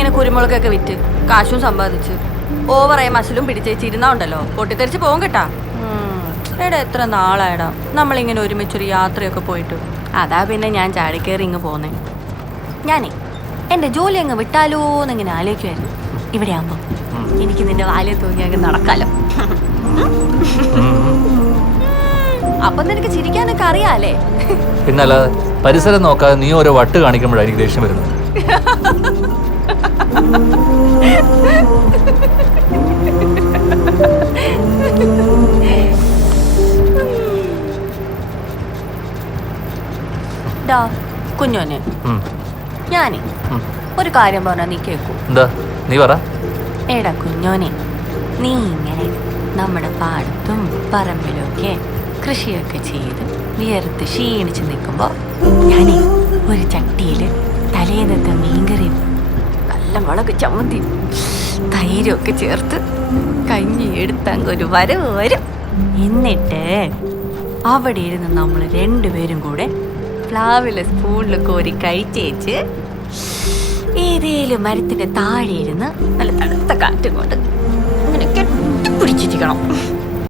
ഇങ്ങനെ കുരുമുളകൊക്കെ വിറ്റ് കാശും സമ്പാദിച്ച് ഓവറായി മസിലും പിടിച്ചേച്ചിരുന്നാ ഉണ്ടല്ലോ പൊട്ടിത്തെറിച്ച് പോകും കേട്ടാ. എടാ എത്ര നാളായടാ നമ്മളിങ്ങനെ ഒരുമിച്ചൊരു യാത്രയൊക്കെ പോയിട്ട്. അതാ പിന്നെ ഞാൻ ചാടിക്കേറി ഇങ്ങ് പോന്നേ. ഞാനേ എൻ്റെ ജോലി അങ്ങ് വിട്ടാലോ എന്നിങ്ങനെ ആലോചിക്കുമായിരുന്നു. ഇവിടെ ആകുമ്പോ എനിക്ക് നിന്റെ വാലിൽ തൂങ്ങി അങ്ങ് നടക്കാലോ. അപ്പൊ നിനക്ക് ചിരിക്കാനൊക്കെ അറിയാലേ. പിന്നല്ലാതെ പരിസരം നോക്കാതെ നീ ഓരോ വട്ട് കാണിക്കുമ്പോഴാണ് എനിക്ക് ദേഷ്യം വരുന്നത്. കുഞ്ഞോനെ ഞാനേ ഒരു കാര്യം പറഞ്ഞാ നീ കേക്കൂ. എന്താ നീ പറ. എടാ കുഞ്ഞോനെ, നീ ഇങ്ങനെ നമ്മുടെ പാടത്തും പറമ്പിലും ഒക്കെ കൃഷിയൊക്കെ ചെയ്ത് വിയർത്ത് ക്ഷീണിച്ച് നിൽക്കുമ്പോ ഞാനേ ഒരു ചട്ടിയില് തലേന്നത്തെ മീൻകറിയും നല്ല മുളക് ചമ്മന്തി തൈരൊക്കെ ചേർത്ത് കഞ്ഞി എടുത്തങ്ങ് ഒരു വരവ് വരും. എന്നിട്ട് അവിടെ ഇരുന്ന് നമ്മൾ രണ്ടുപേരും കൂടെ പ്ലാവിലെ സ്പൂണിൽ കോരി കഴിച്ചേച്ച് ഏതേലും മരത്തിന്റെ താഴെ ഇരുന്ന് നല്ല തണുത്ത കാറ്റും കൊണ്ട് അങ്ങനെ കെട്ടിപ്പിടിച്ചിരിക്കണം.